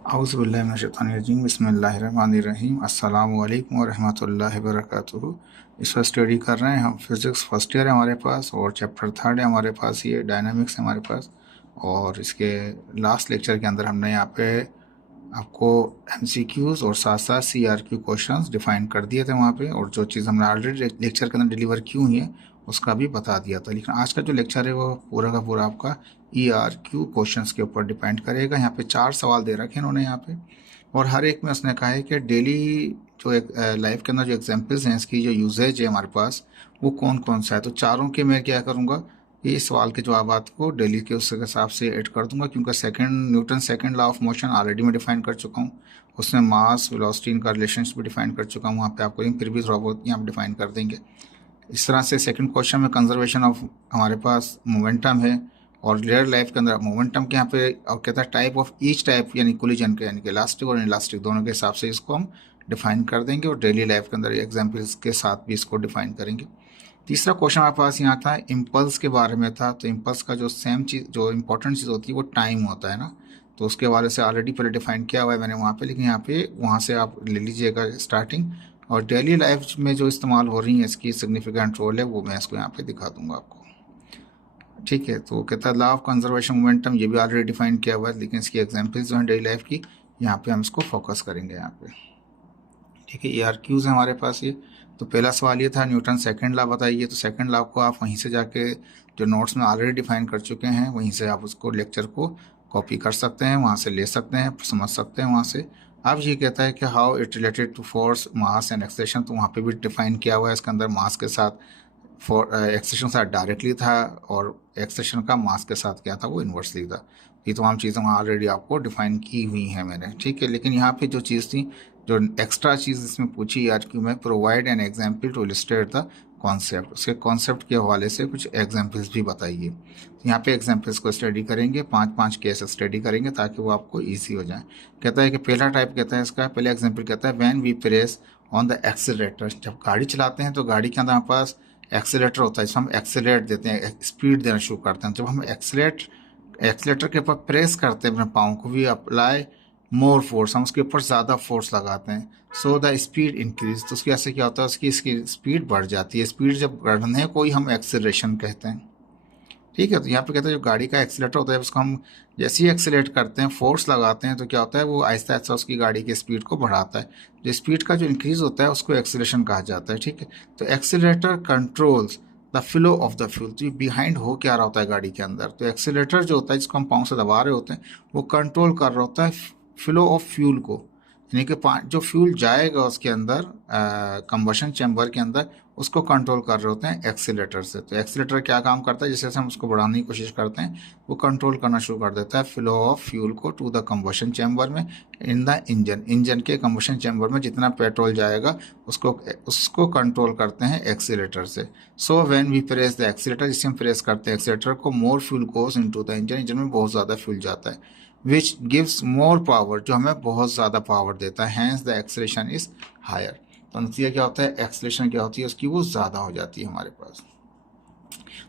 औज़ुबिल्लाहिमिनश्शैतानिर्रजीम बिस्मिल्लाहिर्रहमानिर्रहीम अस्सलामु अलैकुम वरहमतुल्लाहि वबरकातुहू। इस वक्त स्टडी कर रहे हैं हम फिज़िक्स फर्स्ट ईयर है हमारे पास और चैप्टर थर्ड है हमारे पास, ये डायनामिक्स है हमारे पास। और इसके लास्ट लेक्चर के अंदर हमने यहाँ पे आपको एमसीक्यूज़ और साथ साथ सीआरक्यू क्वेश्चंस डिफाइन कर दिए थे वहाँ पे, और जो चीज़ हमने ऑलरेडी लेक्चर के अंदर डिलीवर की हुई है उसका भी बता दिया था। लेकिन आज का जो लेक्चर है वो पूरा का पूरा आपका ईआरक्यू क्वेश्चंस के ऊपर डिपेंड करेगा। यहाँ पे 4 सवाल दे रखे हैं इन्होंने यहाँ पे, और हर एक में उसने कहा है कि डेली जो एक लाइफ के अंदर जो एग्जांपल्स हैं, इसकी जो यूजेज है हमारे पास वो कौन कौन सा है। तो चारों के मैं क्या करूँगा, ये सवाल के जवाबात को डेली के उसके हिसाब से ऐड कर दूंगा, क्योंकि Newton second law of motion already मैं डिफाइन कर चुका हूँ। उसमें मास वेलोसिटी इनका रिलेशनशिप भी डिफाइन कर चुका हूँ वहाँ पे आपको, लेकिन फिर भी थोड़ा बहुत यहाँ पे डिफाइन कर देंगे। इस तरह से सेकंड क्वेश्चन में कंजर्वेशन ऑफ हमारे पास मोमेंटम है, और रियल लाइफ के अंदर मोमेंटम के यहाँ पे और कहता है टाइप ऑफ ईच टाइप, यानी कोलिजन के, यानी कि इलास्टिक और इलास्टिक दोनों के हिसाब से इसको हम डिफाइन कर देंगे, और डेली लाइफ के अंदर एग्जाम्पल्स के साथ भी इसको डिफाइन करेंगे। तीसरा क्वेश्चन हमारे पास यहाँ था इम्पल्स के बारे में था। तो इम्पल्स का जो सेम चीज़, जो इंपॉर्टेंट चीज़ होती है वो टाइम होता है ना, तो उसके हवाले से ऑलरेडी पहले डिफाइन किया हुआ है मैंने वहाँ पे, लेकिन यहाँ पे वहाँ से आप ले लीजिएगा स्टार्टिंग। और डेली लाइफ में जो इस्तेमाल हो रही है इसकी सिग्निफिकेंट रोल है वो मैं इसको यहाँ पे दिखा दूंगा आपको। ठीक है, तो कहता है लॉ ऑफ कंजर्वेशन मोमेंटम, ये भी ऑलरेडी डिफाइन किया हुआ है, लेकिन इसकी एग्जाम्पल्स जो है डेली लाइफ की यहाँ पे हम इसको फोकस करेंगे यहाँ पे। ठीक है, ERQs है हमारे पास ये। तो पहला सवाल ये था न्यूटन सेकंड लॉ बताइए। तो सेकंड लॉ को आप वहीं से जाके जो नोट्स में ऑलरेडी डिफाइन कर चुके हैं वहीं से आप उसको लेक्चर को कॉपी कर सकते हैं, वहाँ से ले सकते हैं, समझ सकते हैं वहाँ से। अब ये कहता है कि how it related to force mass and acceleration, तो वहाँ पे भी डिफाइन किया हुआ है इसके अंदर, मास के साथ एक्सेलेरेशन के साथ डायरेक्टली था, और एक्सेलेरेशन का मास के साथ क्या था वो इन्वर्सली था। ये तमाम चीज़ें वहाँ ऑलरेडी आपको डिफाइन की हुई हैं मैंने। ठीक है, लेकिन यहाँ पे जो चीज़ थी, जो एक्स्ट्रा चीज़ इसमें पूछी यार कि मैं provide an example to illustrate the concept, उसके कॉन्सेप्ट के हवाले से कुछ एग्जाम्पल्स भी बताइए। तो यहाँ पे एग्जाम्पल्स को स्टडी करेंगे, 5-5 केस स्टडी करेंगे ताकि वो आपको ईजी हो जाए। कहता है कि पहला टाइप कहता है इसका, पहला एग्जाम्पल कहता है when we press on the accelerator, जब गाड़ी चलाते हैं तो गाड़ी के अंदर हमारे पास एक्सीलेटर होता है, जिसमें हम एक्सीलरेट देते हैं, स्पीड देना शुरू करते हैं। जब हम एक्सीलेटर के ऊपर प्रेस करते हैं अपने पाँव को, भी अप्लाई मोर फोर्स, हम उसके ऊपर ज़्यादा फोर्स लगाते हैं, सो द स्पीड इंक्रीज, तो उसकी ऐसे क्या होता है, इसकी स्पीड बढ़ जाती है। स्पीड जब बढ़ने को ही हम एक्सेलरेशन कहते हैं। ठीक है, तो यहाँ पे कहते हैं जो गाड़ी का एक्सीलेटर होता है उसको हम जैसे ही एक्सीलेट करते हैं, फोर्स लगाते हैं, तो क्या होता है वो आहिस्ता आहिस्ता उसकी गाड़ी की स्पीड को बढ़ाता है। जो स्पीड का जो इंक्रीज होता है उसको एक्सीलेशन कहा जाता है। ठीक है, तो accelerator controls the flow of the fuel, तो ये बिहाइंड हो क्या रहा होता है गाड़ी के अंदर, तो एक्सीलेटर जो होता है जिसको हम पाँव से दबा रहे होते हैं वो कंट्रोल कर रहा होता है फ्लो ऑफ फ्यूल को, यानी कि जो फ्यूल जाएगा उसके अंदर कंबशन चैम्बर के अंदर, उसको कंट्रोल कर रहे होते हैं एक्सीलेटर से। तो एक्सीलेटर क्या काम करता है, जैसे जैसे हम उसको बढ़ाने की कोशिश करते हैं वो कंट्रोल करना शुरू कर देता है फ्लो ऑफ फ्यूल को टू द कंबशन चैम्बर में, इन द इंजन के कंबशन चैम्बर में जितना पेट्रोल जाएगा उसको उसको कंट्रोल करते हैं एक्सीलेटर से। So when we press the accelerator, जिसे हम प्रेस करते हैं एक्सीलेटर को, more fuel goes into the engine, engine में बहुत ज़्यादा फ्यूल जाता है, विच गिव्स मोर पावर, जो हमें बहुत ज़्यादा पावर देता है, hence the acceleration is higher. तो नतीजा क्या होता है, एक्सेलेरेशन क्या होती है उसकी, वो ज़्यादा हो जाती है हमारे पास।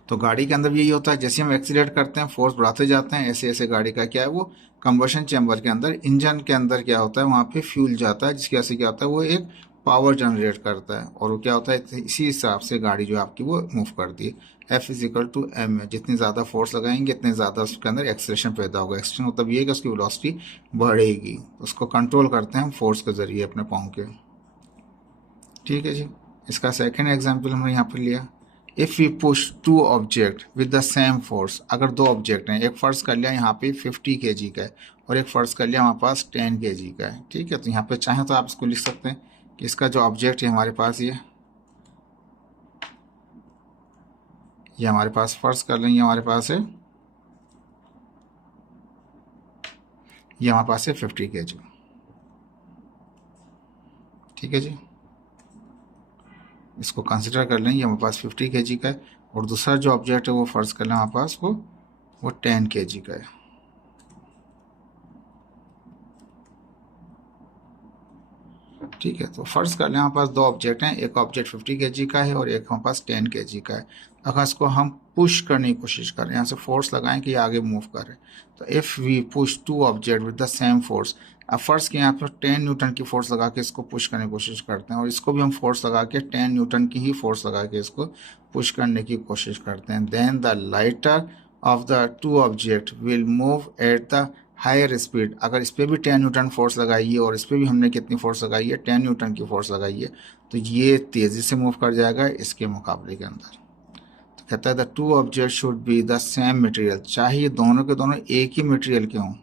तो गाड़ी के अंदर भी यही होता है, जैसे हम एक्सीलेट करते हैं फोर्स बढ़ाते जाते हैं, ऐसे ऐसे गाड़ी का क्या है वो कंबशन चैम्बर के अंदर, इंजन के अंदर क्या होता है वहाँ पे फ्यूल जाता है, जिसकी वजह से क्या होता है वो एक पावर जनरेट करता है, और वो क्या होता है इसी हिसाब से गाड़ी जो आपकी वो मूव करती है। F=m है, जितनी ज़्यादा फोर्स लगाएंगे इतने ज़्यादा उसके अंदर एक्सेलेरेशन पैदा होगा। एक्सेलेरेशन मतलब ये है कि उसकी वेलोसिटी बढ़ेगी, उसको कंट्रोल करते हैं हम फोर्स के ज़रिए अपने पाँव के। ठीक है जी, इसका सेकेंड एग्जाम्पल हमने यहाँ पर लिया, if we push two object with the same force, अगर दो ऑब्जेक्ट हैं, एक फ़र्ज़ कर लिया यहाँ पे 50 kg का है और एक फ़र्ज़ कर लिया हमारे पास 10 kg का है। ठीक है, तो यहाँ पे चाहें तो आप इसको लिख सकते हैं कि इसका जो ऑब्जेक्ट है हमारे पास ये हमारे पास फ़र्ज़ कर लेंगे हमारे पास है, ये हमारे पास है 50 kg। ठीक है जी, इसको कंसिडर कर लेंगे हमारे पास 50 kg का है, और दूसरा जो ऑब्जेक्ट है वो फ़र्ज़ कर लें हमारे पास वो 10 kg का है। ठीक है, तो फर्ज कर लें हमारे पास दो ऑब्जेक्ट हैं, एक ऑब्जेक्ट 50 kg का है और एक हमारे पास 10 kg का है। अगर इसको हम पुश करने की कोशिश करें, यहाँ से फोर्स लगाएं कि आगे मूव करें, तो if we push two object with the same force, अब फर्ज के यहाँ पर 10 न्यूटन की फोर्स लगा के इसको पुश करने की कोशिश करते हैं और इसको भी हम फोर्स लगा के 10 न्यूटन की ही फोर्स लगा के इसको पुश करने की कोशिश करते हैं, then the lighter of the two object will move at the higher speed. अगर इस पर भी 10 न्यूटन फोर्स लगाई है और इस पर भी हमने कितनी फोर्स लगाई है, 10 न्यूटन की फोर्स लगाई है, तो ये तेज़ी से मूव कर जाएगा इसके मुकाबले के अंदर। तो कहता है the two object should be the same material, चाहिए दोनों के दोनों एक ही मटेरियल के हों,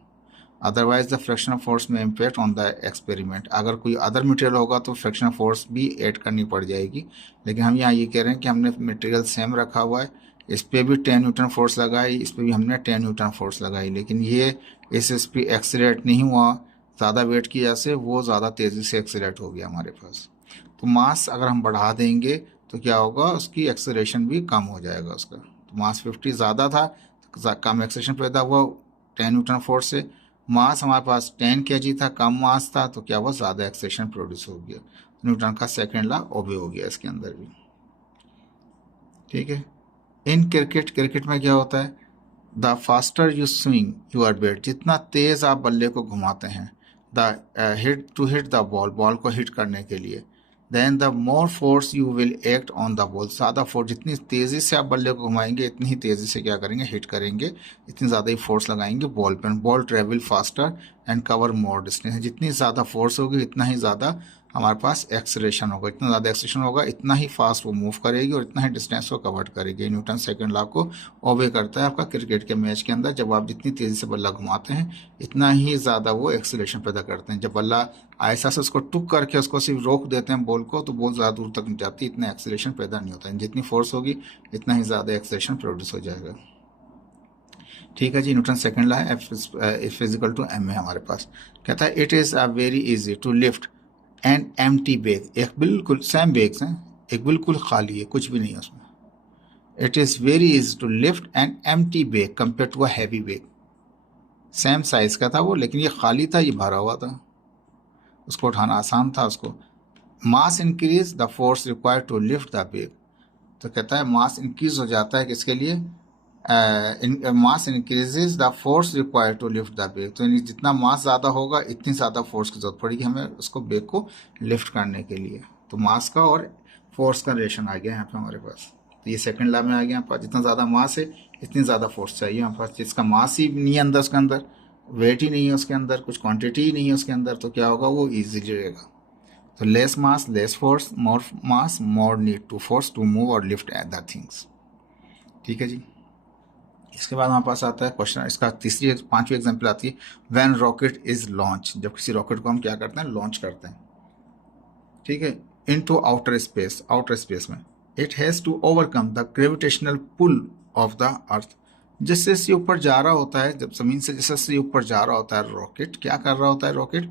otherwise the fraction of force में इम्पैक्ट ऑन द एक्सपेरिमेंट। अगर कोई अदर मटेरियल होगा तो फ्रैक्शन ऑफ फोर्स भी ऐड करनी पड़ जाएगी, लेकिन हम यहाँ ये कह रहे हैं कि हमने मटेरियल सेम रखा हुआ है, इस पर भी 10 न्यूटन फोर्स लगाई, इस पर भी हमने 10 न्यूटन फोर्स लगाई, लेकिन ये इस पर एक्सीलरेट नहीं हुआ ज़्यादा वेट की वजह से, वो ज़्यादा तेज़ी से एक्सीलरेट हो गया हमारे पास। तो मास अगर हम बढ़ा देंगे तो क्या होगा, उसकी एक्सेलरेशन भी कम हो जाएगा उसका। तो मास 50 ज़्यादा था तो कम एक्सेलरेशन पैदा हुआ 10 न्यूटन फोर्स से। मास हमारे पास 10 kg था, कम मास था, तो क्या हुआ, ज़्यादा एक्सेलरेशन प्रोड्यूस हो गया। न्यूटन का सेकेंड लॉ ओबे हो गया इसके अंदर भी। ठीक है, इन क्रिकेट में क्या होता है, the faster you swing your bat, जितना तेज़ आप बल्ले को घुमाते हैं, द हिट द बॉल को हिट करने के लिए, then the more force you will act on the ball, ज़्यादा फोर्स, जितनी तेज़ी से आप बल्ले को घुमाएंगे इतनी ही तेज़ी से क्या करेंगे, हिट करेंगे, इतनी ज़्यादा ही फोर्स लगाएंगे बॉल पर। Ball travel faster and cover more distance, जितनी ज़्यादा फोर्स होगी इतना ही ज़्यादा हमारे पास एक्सेलरेशन होगा, इतना ज़्यादा एक्सेलरेशन होगा इतना ही फास्ट वो मूव करेगी और इतना ही डिस्टेंस वो कवर करेगी। न्यूटन सेकंड लॉ को ओबे करता है आपका क्रिकेट के मैच के अंदर। जब आप जितनी तेज़ी से बल्ला घुमाते हैं इतना ही ज़्यादा वो एक्सेलरेशन पैदा करते हैं। जब बल्ला ऐसा से उसको टुक करके उसको सिर्फ रोक देते हैं बॉल को, तो बॉल ज़्यादा दूर तक नहीं जाती, इतना एक्सेलरेशन पैदा नहीं होता है। जितनी फोर्स होगी इतना ही ज़्यादा एक्सेलरेशन प्रोड्यूस हो जाएगा। ठीक है जी, न्यूटन सेकंड लॉ है, F इक्वल टू m है हमारे पास। कहता है it is very easy to lift an empty bag, एक बिल्कुल सेम बैग्स हैं, एक बिल्कुल खाली है, कुछ भी नहीं है उसमें। It is very easy to lift an empty bag compare to a heavy bag, same size का था वो, लेकिन ये खाली था, ये भरा हुआ था, उसको उठाना आसान था उसको। Mass increase the force required to lift the bag, तो कहता है मास इंक्रीज हो जाता है किसके लिए, mass increases the force required to lift the bag, तो जितना मास ज़्यादा होगा इतनी ज़्यादा फोर्स की जरूरत पड़ेगी हमें उसको बैग को लिफ्ट करने के लिए। तो मास का और फोर्स का रिलेशन आ गया यहाँ पे हमारे पास। तो ये सेकंड लॉ में आ गया, जितना ज़्यादा मास है इतनी ज़्यादा फोर्स चाहिए हमारे पास। जिसका मास ही नहीं है अंदर, उसके अंदर वेट ही नहीं है, उसके अंदर कुछ क्वांटिटी ही नहीं है उसके अंदर, तो क्या होगा, वो ईजिली रहेगा। तो less mass less force, more mass more need to force to move और लिफ्ट अदर थिंग्स। ठीक है जी, इसके बाद हमारे पास आता है क्वेश्चन, इसका तीसरी पांचवी एग्जांपल आती है, व्हेन रॉकेट इज लॉन्च, जब किसी रॉकेट को हम क्या करते हैं, लॉन्च करते हैं। ठीक है, इनटू आउटर स्पेस में, it has to overcome the gravitational pull of the earth. जैसे से ऊपर जा रहा होता है, जब ज़मीन से जैसे ऊपर जा रहा होता है रॉकेट, क्या कर रहा होता है रॉकेट,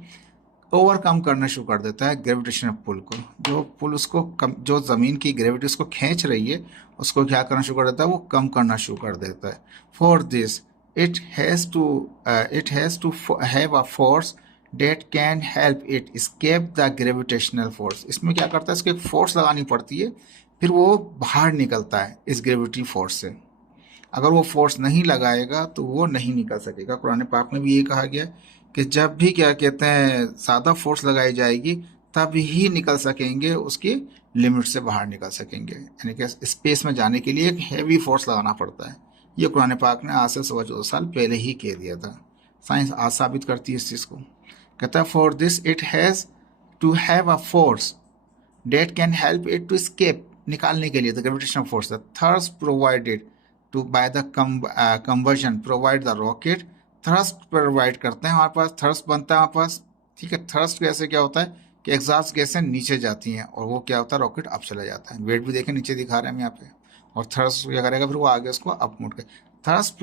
ओवरकम करना शुरू कर देता है ग्रेविटेशनल पुल को। जो पुल उसको जो ज़मीन की ग्रेविटी उसको खींच रही है उसको क्या करना शुरू कर देता है, वो कम करना शुरू कर देता है। For this it has to have a force that can help it escape the gravitational force. इसमें क्या करता है, इसको एक फोर्स लगानी पड़ती है, फिर वो बाहर निकलता है इस ग्रेविटी फोर्स से। अगर वो फोर्स नहीं लगाएगा तो वो नहीं निकल सकेगा। कुरान पाक में भी ये कहा गया कि जब भी क्या कहते हैं ज़्यादा फोर्स लगाई जाएगी तब ही निकल सकेंगे, उसकी लिमिट से बाहर निकल सकेंगे। यानी कि स्पेस में जाने के लिए एक हैवी फोर्स लगाना पड़ता है। ये कुरान पाक ने आज से 114 साल पहले ही कह दिया था। साइंस आज साबित करती है इस चीज़ को। कहता है for this it has to have a force that can help it to escape, निकालने के लिए the gravitational force, the thrust provided to by the conversion provide the rocket, thrust provide करते हैं हमारे पास, थ्रस्ट बनता है हमारे पास। ठीक है, थ्रस्ट कैसे क्या होता है कि एग्जॉस्ट गैसें नीचे जाती हैं और वो क्या होता है, रॉकेट अप चला जाता है। वेट भी देखें नीचे दिखा रहे हैं हम यहाँ पे, और थ्रस्ट क्या करेगा, फिर वो आगे उसको अप मुड़ के थ्रस्ट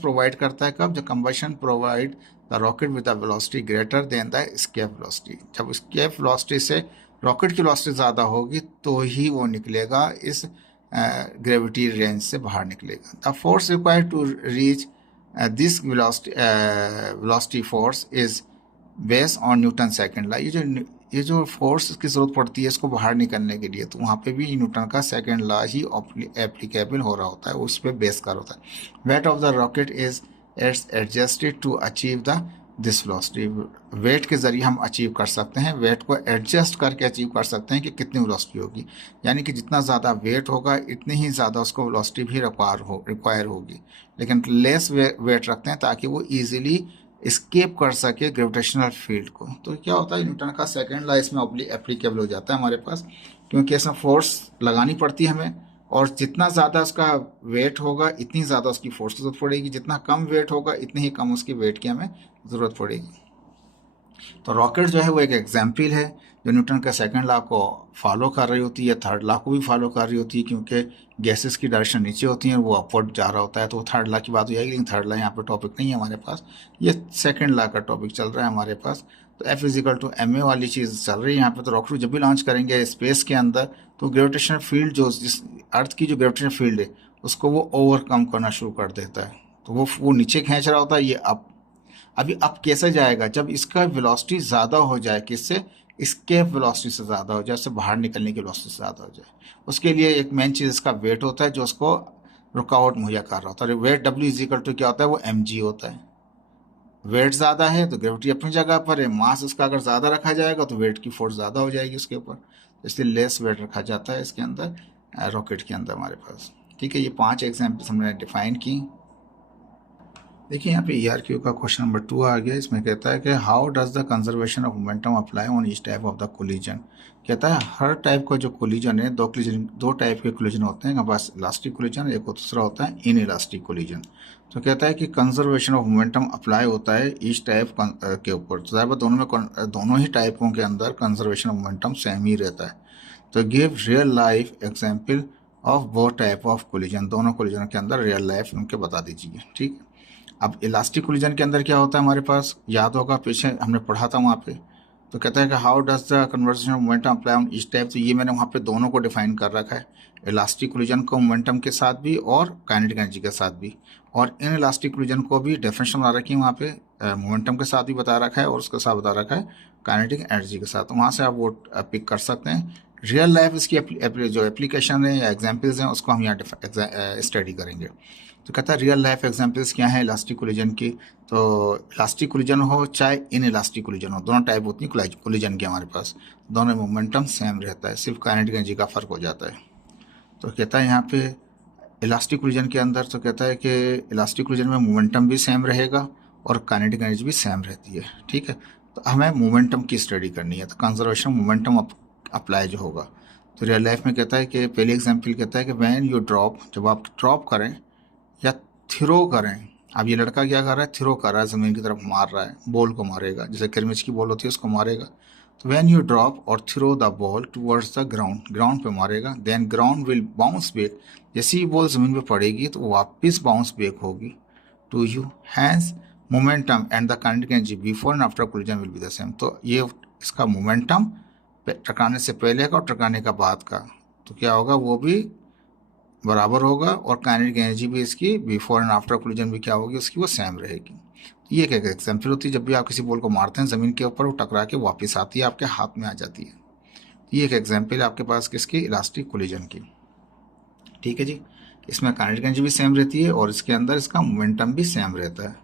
प्रोवाइड करता है कब, जब combustion provide the rocket with the velocity greater than the escape velocity. जब एस्केप वेलोसिटी से रॉकेट की वेलोसिटी ज़्यादा होगी तो ही वो निकलेगा, इस ग्रेविटी रेंज से बाहर निकलेगा। The force required to reach this velocity force is based on Newton second law. ये जो ये जो फोर्स की ज़रूरत पड़ती है इसको बाहर निकलने के लिए, तो वहाँ पे भी न्यूटन का सेकंड लॉ ही एप्लीकेबल हो रहा होता है, उस पर बेस कर होता है। Weight of the rocket is adjusted to achieve the this velocity. Weight के ज़रिए हम अचीव कर सकते हैं, वेट को एडजस्ट करके अचीव कर सकते हैं कि कितनी वेलोसिटी होगी, यानी कि जितना ज़्यादा वेट होगा इतनी ही ज़्यादा उसको वेलोसिटी भी रिक्वायर होगी, लेकिन लेस वेट रखते हैं ताकि वो ईजिली स्केप कर सके ग्रेविटेशनल फील्ड को। तो क्या होता है, न्यूटन का सेकंड लॉ इसमें एप्लीकेबल हो जाता है हमारे पास, क्योंकि इसमें फोर्स लगानी पड़ती है हमें, और जितना ज़्यादा उसका वेट होगा इतनी ज़्यादा उसकी फोर्स की जरूरत पड़ेगी, जितना कम वेट होगा इतनी ही कम उसकी वेट की हमें ज़रूरत पड़ेगी। तो रॉकेट जो है वो एक एग्जाम्पल है जो न्यूटन के सेकंड लॉ को फॉलो कर रही होती है, थर्ड लॉ को भी फॉलो कर रही होती है, क्योंकि गैसेस की डायरेक्शन नीचे होती है, वो अपवर्ड जा रहा होता है, तो थर्ड लॉ की बात हो जाएगी, लेकिन थर्ड लॉ यहाँ पे टॉपिक नहीं है हमारे पास, ये सेकंड लॉ का टॉपिक चल रहा है हमारे पास। तो F इजिकल टू ma वाली चीज़ चल रही है यहाँ पे। तो रॉकेट जब भी लॉन्च करेंगे स्पेस के अंदर, तो ग्रेविटेशनल फील्ड जो जिस अर्थ की जो ग्रेविटेशनल फील्ड है उसको वो ओवरकम करना शुरू कर देता है, तो वो नीचे खींच रहा होता है, ये अप। अभी अप कैसे जाएगा, जब इसका वेलोसिटी ज़्यादा हो जाए, किससे, एस्केप वेलोसिटी से ज़्यादा हो जाए, उससे बाहर निकलने की वेलोसिटी से ज़्यादा हो जाए। उसके लिए एक मेन चीज़ इसका वेट होता है जो उसको रुकावट मुहैया कर रहा होता है। वेट डब्ल्यू इजिकल टू क्या होता है, वो mg होता है। वेट ज़्यादा है तो ग्रेविटी अपनी जगह पर है, मास उसका अगर ज़्यादा रखा जाएगा तो वेट की फोर्स ज़्यादा हो जाएगी उसके ऊपर, इसलिए लेस वेट रखा जाता है इसके अंदर, रॉकेट के अंदर हमारे पास। ठीक है, ये 5 एग्जाम्पल्स हमने डिफाइन की। देखिए यहाँ पे ERQ का क्वेश्चन नंबर 2 आ गया। इसमें कहता है कि how does the conservation of momentum apply on each type of the collision. कहता है हर टाइप का जो कोलिजन है, दो टाइप के कोलिजन होते हैं, हमारे पास इलास्टिक कोलिजन, एक दूसरा होता है इन इलास्टिक कोलिजन। तो कहता है कि कंजर्वेशन ऑफ मोमेंटम अप्लाई होता है ईच टाइप के ऊपर, तो ज़ाहिर दोनों ही टाइपों के अंदर कंजर्वेशन ऑफ मोमेंटम सेम ही रहता है। तो give real life example of वो टाइप ऑफ कोलिजन, दोनों कोलिजन के अंदर रियल लाइफ उनके बता दीजिए। ठीक है, अब इलास्टिक कोलिजन के अंदर क्या होता है हमारे पास, याद होगा पीछे हमने पढ़ा था वहाँ पे। तो कहता है कि how does the conversation of momentum apply on each type. तो ये मैंने वहाँ पे दोनों को डिफाइन कर रखा है, इलास्टिक कोलिजन को मोमेंटम के साथ भी और काइनेटिक एनर्जी के साथ भी, और इन इलास्टिक कोलिजन को भी डेफिनेशन बता रखी है वहाँ पे, मोमेंटम के साथ भी बता रखा है और उसके साथ बता रखा है काइनेटिक एनर्जी के साथ। तो वहाँ से आप वो पिक कर सकते हैं। रियल लाइफ इसकी जो एप्लीकेशन है या एग्जाम्पल्स हैं उसको हम यहाँ स्टडी करेंगे। तो कहता है रियल लाइफ एग्जांपल्स क्या हैं इलास्टिक कोलिजन की। तो इलास्टिक कोलिजन हो चाहे इन इलास्टिक कोलिजन हो, दोनों टाइप होती है कोलिजन की हमारे पास, दोनों में मोमेंटम सेम रहता है, सिर्फ काइनेटिक एनर्जी का फ़र्क हो जाता है। तो कहता है यहाँ पे इलास्टिक कोलिजन के अंदर, तो कहता है कि इलास्टिक कोलिजन में मोमेंटम भी सेम रहेगा और काइनेटिक एनर्जी भी सेम रहती है। ठीक है, तो हमें मोमेंटम की स्टडी करनी है, तो कंजर्वेशन मोमेंटम अप्लाई जो होगा। तो रियल लाइफ में कहता है कि पहली एग्जाम्पल कहता है कि वैन यू ड्रॉप, जब आप ड्रॉप करें या थ्रो करें। अब ये लड़का क्या कर रहा है, थ्रो कर रहा है, ज़मीन की तरफ मार रहा है, बॉल को मारेगा, जैसे क्रिकेट की बॉल होती है उसको मारेगा। तो when you drop or throw the ball towards the ground, ground पे मारेगा, then ground will bounce back, जैसे ही बॉल ज़मीन पे पड़ेगी तो वापस बाउंस बैक होगी to you, hence momentum and the kinetic energy before and after collision will be the same. तो ये इसका मोमेंटम टकराने से पहले का और टकराने का बाद का, तो क्या होगा, वो भी बराबर होगा, और काइनेटिक एनर्जी भी इसकी बिफोर एंड आफ्टर कोलिजन भी क्या होगी उसकी, वो सेम रहेगी। तो ये एक एग्जाम्पल होती है, जब भी आप किसी बॉल को मारते हैं ज़मीन के ऊपर, वो टकरा के वापस आती है, आपके हाथ में आ जाती है। तो ये एक एग्जाम्पल है आपके पास किसकी, इलास्टिक कोलिजन की। ठीक है जी, इसमें काइनेटिक एनर्जी भी सेम रहती है और इसके अंदर इसका मोमेंटम भी सेम रहता है,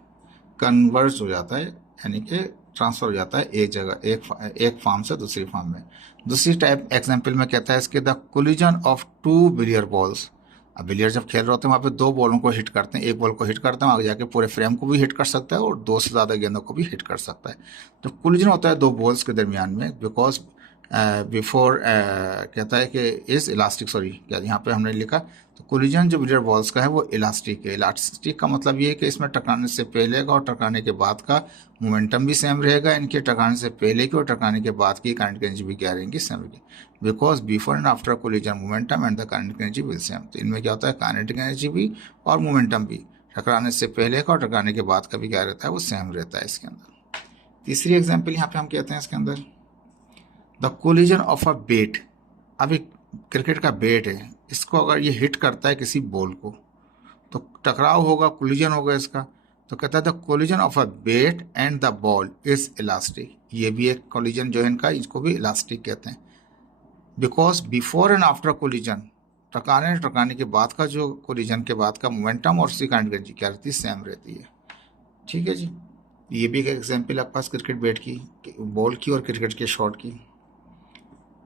कन्वर्ज हो जाता है, यानी कि ट्रांसफर हो जाता है एक जगह, एक फॉर्म से दूसरी फॉर्म में। दूसरी टाइप एग्जाम्पल में कहता है इसके द कोलिजन ऑफ 2 बिलियर बॉल्स। अब बिलियर जब खेल रहे होते हैं वहाँ पे 2 बॉलों को हिट करते हैं, एक बॉल को हिट करते हैं आगे जाके पूरे फ्रेम को भी हिट कर सकता है और 2 से ज़्यादा गेंदों को भी हिट कर सकता है। तो कोलिजन होता है 2 बॉल्स के दरमियान में, बिकॉज बिफोर कहता है कि इज इलास्टिक, सॉरी क्या यहाँ पे हमने लिखा, तो कोलिजन जो बिलियर बॉल्स का है वो इलास्टिक है। इलास्टिक का मतलब ये है कि इसमें टकराने से पहले का और टकराने के बाद का मोमेंटम भी सेम रहेगा, इनके टकराने से पहले की और टकराने के बाद की काइनेटिक एनर्जी भी क्या रहेंगी, सेम रहेगी, because before and after collision momentum and the kinetic energy will same. तो इनमें क्या होता है, काइनेटिक एनर्जी भी और मोमेंटम भी टकराने से पहले का और टकराने के बाद का भी क्या रहता है, वो सेम रहता है इसके अंदर। तीसरी एग्जाम्पल यहाँ पे हम कहते हैं इसके अंदर द कोलिजन ऑफ अ बेट। अब एक क्रिकेट का बेट है, इसको अगर ये हिट करता है किसी बॉल को तो टकराव होगा, कोलिजन होगा इसका। तो कहता है the collision of a bat and the ball is elastic, ये भी एक कोलिजन जो है इनका, इसको भी इलास्टिक कहते हैं। Because before and after collision, टकराने के बाद का जो कोलिजन के बाद का मोमेंटम और उसकी काइनेटिक एनर्जी क्या रहती है, सेम रहती है। ठीक है जी, ये भी एक एग्जाम्पल आपके पास क्रिकेट बैट की, बॉल की और क्रिकेट के शॉट की।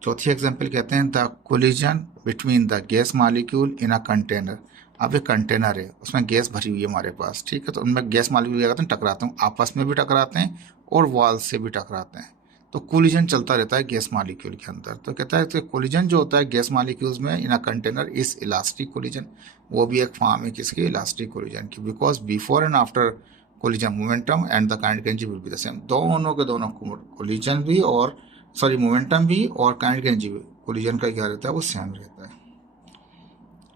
चौथी एग्जाम्पल कहते हैं the collision between the gas molecule in a container. अब एक कंटेनर है, उसमें गैस भरी हुई है हमारे पास, ठीक है, तो उनमें गैस मालिक्यूल क्या करते हैं, टकराते हैं, आपस में भी टकराते हैं और वॉल से भी टकराते हैं। तो कोलिजन चलता रहता है गैस मालिक्यूल के अंदर। तो कहता है कि कोलिजन जो होता है गैस मालिक्यूल्स में in a container is elastic collision, वो भी एक फॉर्म है किसकी, इलास्टिक कोलिजन की। Because before and after collision momentum and the kinetic energy will be the same. दोनों के दोनों कोलिजन भी और मोमेंटम भी और काइनेटिक एनर्जी भी कोलिजन का क्या रहता है, वो सेम रहता है।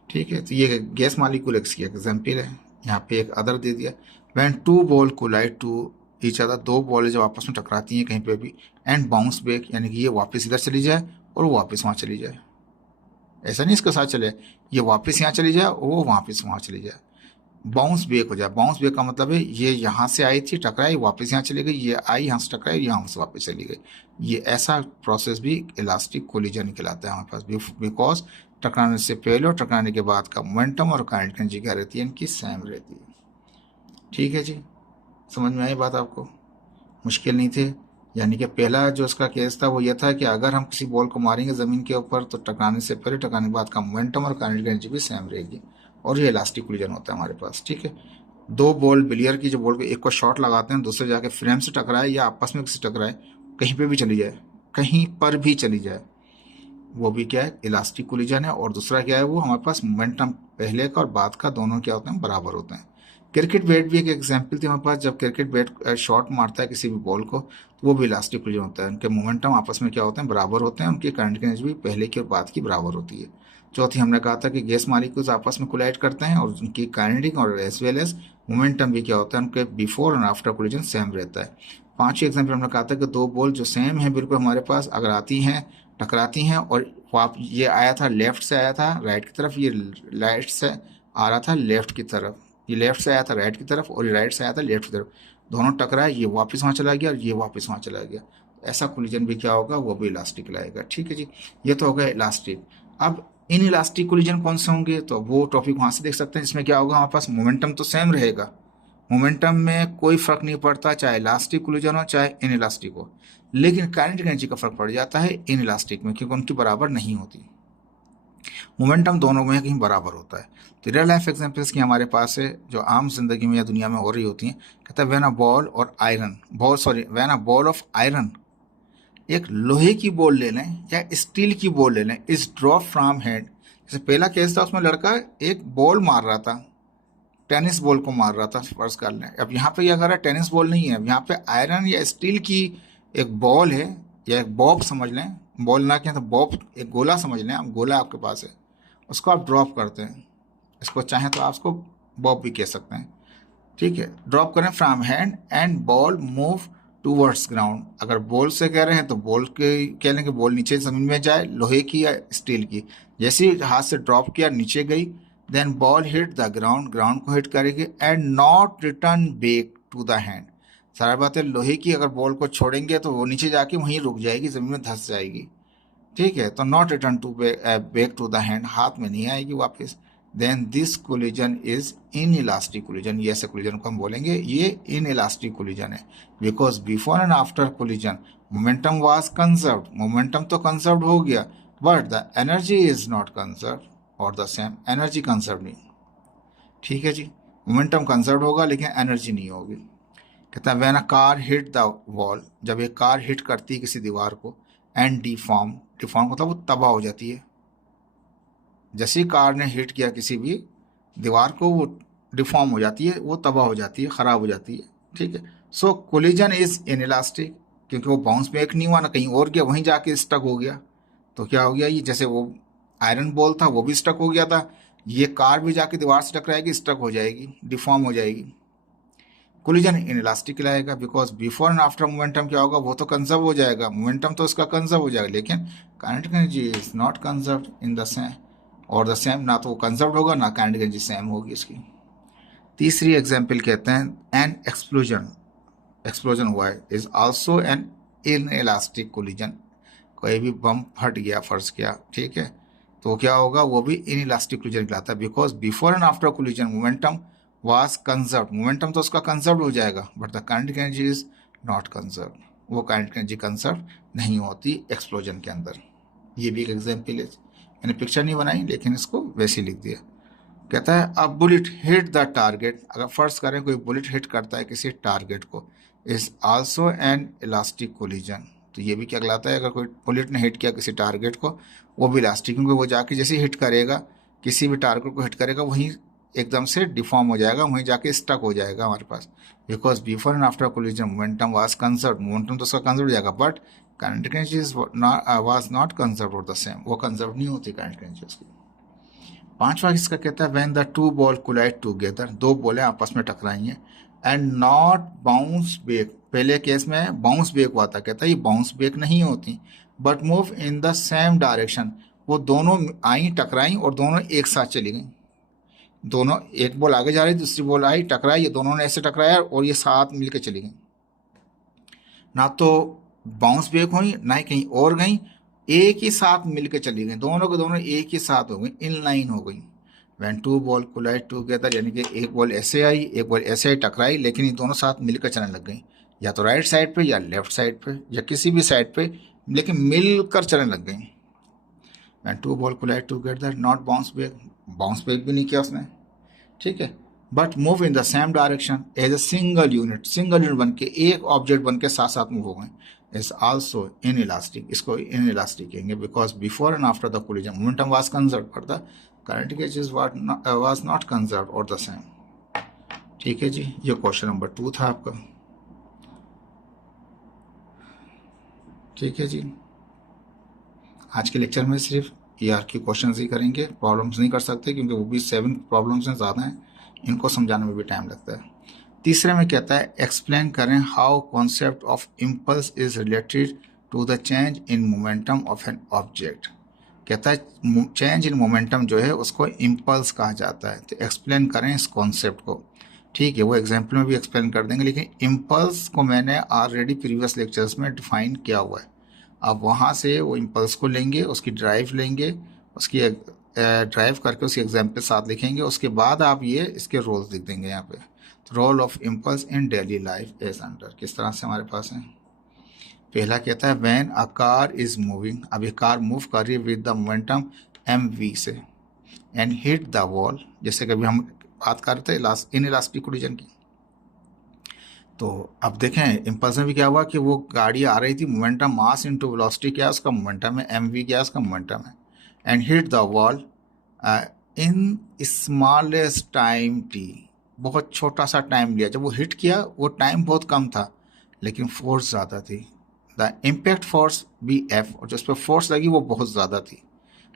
ठीक है, तो ये गैस मालिक्यूल की एग्जाम्पल है। यहाँ पे एक अदर दे दिया, when two ball collide to each other, दो बॉल जब आपस में टकराती हैं कहीं पे भी, एंड बाउंस बैक, यानी कि ये वापस इधर चली जाए और वो वापस वहाँ चली जाए। ऐसा नहीं इसके साथ चले, ये वापस यहाँ चली जाए और वो वापस वहाँ चली जाए, बाउंस बैक हो जाए। बाउंस बैक का मतलब है ये यहाँ से आई थी, टकराई, वापस यहाँ चली गई, ये आई यहाँ से टकराई, यहाँ से वापस चली गई। ये ऐसा प्रोसेस भी इलास्टिक कोलिजन कहलाता है हमारे पास। बिकॉज टकराने से पहले और टकराने के बाद का मोमेंटम और काइनेटिक एनर्जी क्या रहती है, इनकी सेम रहती है। ठीक है जी, समझ में आई बात आपको, मुश्किल नहीं थे। यानी कि पहला जो इसका केस था वो ये था कि अगर हम किसी बॉल को मारेंगे ज़मीन के ऊपर तो टकराने से पहले टकराने के बाद का मोमेंटम और काइनेटिक एनर्जी भी सेम रहेगी, और ये इलास्टिक कोलिजन होता है हमारे पास। ठीक है, दो बॉल बिलियर की जो बॉल को एक को शॉट लगाते हैं, दूसरे जाके फ्रेम से टकराए या आपस में किसी टकराए, कहीं पे भी चली जाए, कहीं पर भी चली जाए, वो भी क्या है, इलास्टिक कोलिजन है। और दूसरा क्या है, वो हमारे पास मोमेंटम पहले का और बाद का दोनों क्या होते हैं, बराबर होते हैं। क्रिकेट बैट भी एक एग्जाम्पल थी हमारे पास, जब क्रिकेट बैट शॉट मारता है किसी भी बॉल को तो वो भी इलास्टिक कोलिजन होता है। उनके मोमेंटम आपस में क्या होते हैं, बराबर होते हैं, उनकी काइनेटिक एनर्जी भी पहले की और बाद की बराबर होती है। चौथी हमने कहा था कि गैस मालिक्यूल्स आपस में कोलाइड करते हैं और उनकी काइनेटिक और एज वेल एज मोमेंटम भी क्या होता है, उनके बिफोर और आफ्टर कोलिजन सेम रहता है। पांचवी एग्जाम्पल हमने कहा था कि दो बॉल जो सेम है बिल्कुल हमारे पास, अगर आती हैं, टकराती हैं, और ये आया था लेफ्ट से आया था राइट की तरफ, ये राइट से आ रहा था लेफ्ट की तरफ, ये लेफ्ट से आया था राइट की तरफ और ये राइट से आया था लेफ्ट की तरफ, दोनों टकराए, ये वापस वहाँ चला गया और ये वापस वहाँ चला गया। ऐसा कोलिजन भी क्या होगा, वो भी इलास्टिक लाएगा। ठीक है जी, ये तो हो गया इलास्टिक। अब इन इलास्टिक कोलिजन कौन से होंगे, तो वो टॉपिक वहाँ से देख सकते हैं। इसमें क्या होगा, हमारे पास मोमेंटम तो सेम रहेगा, मोमेंटम में कोई फर्क नहीं पड़ता, चाहे इलास्टिक कोलिजन हो चाहे इन इलास्टिक हो, लेकिन काइनेटिक एनर्जी का फर्क पड़ जाता है इन इलास्टिक में, क्योंकि उनकी बराबर नहीं होती। मोमेंटम दोनों में कहीं बराबर होता है। तो रियल लाइफ एग्जांपल्स की हमारे पास है जो आम जिंदगी में या दुनिया में हो रही होती हैं। कहता है व्हेन अ बॉल और iron when a ball of iron, एक लोहे की बॉल ले लें या स्टील की बॉल ले लें, इज ड्रॉप फ्रॉम हैंड। जैसे पहला केस था, उसमें लड़का एक बॉल मार रहा था, टेनिस बॉल को मार रहा था, फर्ज कर लें। अब यहाँ पे क्या कर रहा है, टेनिस बॉल नहीं है, अब यहाँ पे आयरन या स्टील की एक बॉल है, या एक बॉब समझ लें, बॉल ना कहें तो बॉब, एक गोला समझ लें, अब गोला आपके पास है, उसको आप ड्रॉप करते हैं, इसको चाहें तो आप उसको बॉब भी कह सकते हैं। ठीक है, ड्रॉप करें from hand and ball move towards ground. अगर बॉल से कह रहे हैं तो बॉल के कह लें कि बॉल नीचे ज़मीन में जाए, लोहे की या स्टील की। जैसे ही हाथ से ड्रॉप किया, नीचे गई, then ball hit the ground, ground को हिट करेगी, and not return back to the hand. सारा बात है, लोहे की अगर बॉल को छोड़ेंगे तो वो नीचे जाके वहीं रुक जाएगी, ज़मीन में धंस जाएगी। ठीक है, तो not return to back to the hand, हाथ में नहीं आएगी वापस। Then this collision is inelastic collision, ये ऐसे कोलिजन को हम बोलेंगे ये इन इलास्टिक कोलिजन है। Because before and after collision momentum was conserved, momentum तो कंजर्व्ड हो गया, but the energy is not conserved, और द सेम एनर्जी कंजर्व नहीं। ठीक है जी, मोमेंटम कंजर्व होगा लेकिन एनर्जी नहीं होगी। कहता है when a car hit the wall, जब एक कार हिट करती है किसी दीवार को, एंड डिफॉर्म मतलब वो तबाह हो जाती है। जैसे कार ने हिट किया किसी भी दीवार को, वो डिफॉर्म हो जाती है, वो तबाह हो जाती है, ख़राब हो जाती है। ठीक है, सो कोलिजन इज इन इलास्टिक, क्योंकि वो बाउंस बैक नहीं हुआ ना कहीं और गया, वहीं जाके स्टक हो गया। तो क्या हो गया, ये जैसे वो आयरन बॉल था वो भी स्टक हो गया था, ये कार भी जाके दीवार से टकराएगी, स्टक हो जाएगी, डिफॉर्म हो जाएगी। कोलिजन इन इलास्टिक लाएगा, because before and after momentum क्या होगा, वो तो कंजर्व हो जाएगा, मोमेंटम तो उसका कंजर्व हो जाएगा, लेकिन kinetic energy is not conserve in the same, और द सेम, ना तो वो कंजर्व होगा ना काइनेटिक एनर्जी सेम होगी इसकी। तीसरी एग्जाम्पल कहते हैं एन एक्सप्लोजन हुआ है is also an in elastic collision. कोई भी बम फट गया, फर्ज किया, ठीक है, तो क्या होगा, वो भी इन इलास्टिक कोलिजन कहलाता है, because before and after collision momentum was conserve. Momentum तो उसका कंजर्व हो जाएगा, but the kinetic energy is not conserve. वो काइनेटिक एनर्जी कंजर्व नहीं होती एक्सप्लोजन के अंदर। ये भी एक एग्जाम्पल है, मैंने पिक्चर नहीं बनाई लेकिन इसको वैसे ही लिख दिया। कहता है अब बुलेट हिट द टारगेट, अगर फर्ज करें कोई बुलेट हिट करता है किसी टारगेट को, is also an elastic collision. तो ये भी क्या कहलाता है, अगर कोई बुलेट ने हिट किया किसी टारगेट को, वो भी इलास्टिक, क्योंकि वो जाके जैसे हिट करेगा, किसी भी टारगेट को हिट करेगा, वहीं एकदम से डिफॉर्म हो जाएगा, वहीं जाके स्टक हो जाएगा हमारे पास, because before and after collision momentum was conserve. Momentum तो उसका कंजर्व हो जाएगा, but kinetic energy was not conserve और द सेम, वो कंजर्व नहीं होती काइनेटिक एनर्जी उसकी। पांचवा इसका कहता है when the two ball collide together, दो बॉलें आपस में टकराई हैं, एंड नॉट बाउंस बैक। पहले केस में बाउंस बैक हुआ था, कहता है ये बाउंस बैक नहीं होती, but move in the same direction. वो दोनों आई, टकराई और दोनों एक साथ चली गई। दोनों, एक बॉल आगे जा रही, दूसरी बॉल आई, टकराई, ये दोनों ने ऐसे टकराया और ये साथ मिलकर चली गई। ना तो बाउंस बैक हुई, ना ही कहीं और गई, एक ही साथ मिलकर चली गई, दोनों के दोनों एक ही साथ हो गई, इन लाइन हो गई। When two ball collide together, यानी कि एक बॉल ऐसे आई, एक बॉल ऐसे आई, टकराई, लेकिन ये दोनों साथ मिलकर चलने लग गई, या तो राइट साइड पे या लेफ्ट साइड पे या किसी भी साइड पे, लेकिन मिलकर चलने लग गई। When two ball collide together not bounce back, bounce back भी नहीं किया उसने, ठीक है, but move in the same direction as a single unit बन के, एक ऑब्जेक्ट बन के साथ साथ मूव हो गए, इज आल्सो इन इलास्टिक। इसको इन इलास्टिक कहेंगे, because before and after the collision momentum was conserve, पर the kinetic energy was not conserve और द सेम। ठीक है जी, ये क्वेश्चन नंबर 2 था आपका। ठीक है जी, आज के लेक्चर में सिर्फ ER के क्वेश्चन ही करेंगे, प्रॉब्लम्स नहीं कर सकते, क्योंकि वो भी 7 प्रॉब्लम्स हैं, ज़्यादा हैं, इनको समझाने में भी टाइम लगता है। तीसरे में कहता है एक्सप्लेन करें how concept of impulse is related to the change in momentum of an object. कहता है चेंज इन मोमेंटम जो है उसको इम्पल्स कहा जाता है, तो एक्सप्लेन करें इस कॉन्सेप्ट को। ठीक है, वो एग्जाम्पल में भी एक्सप्लेन कर देंगे, लेकिन इम्पल्स को मैंने ऑलरेडी प्रीवियस लेक्चर्स में डिफाइन किया हुआ है। अब वहाँ से वो इम्पल्स को लेंगे, उसकी ड्राइव लेंगे, उसकी ड्राइव करके उसके एग्जाम्पल साथ लिखेंगे, उसके बाद आप ये इसके रोल्स लिख देंगे यहाँ पे। Role of impulse in daily life as under, किस तरह से हमारे पास है। पहला कहता है when a car is moving, अब ये कार मूव कर रही है विद द मोमेंटम mv से, एंड हिट द वॉल, जैसे कभी हम बात कर रहे थे इन इलास्टिक कोलिजन की। तो अब देखें इम्पल्स में भी क्या हुआ कि वो गाड़ी आ रही थी, मोमेंटम मास इनटू वेलोसिटी क्या है उसका मोमेंटम है, mv क्या है उसका मोमेंटम है, and hit the wall in smallest time t, बहुत छोटा सा टाइम लिया, जब वो हिट किया वो टाइम बहुत कम था लेकिन फोर्स ज़्यादा थी। द इम्पैक्ट फोर्स BF, और जिस पर फोर्स लगी वो बहुत ज़्यादा थी।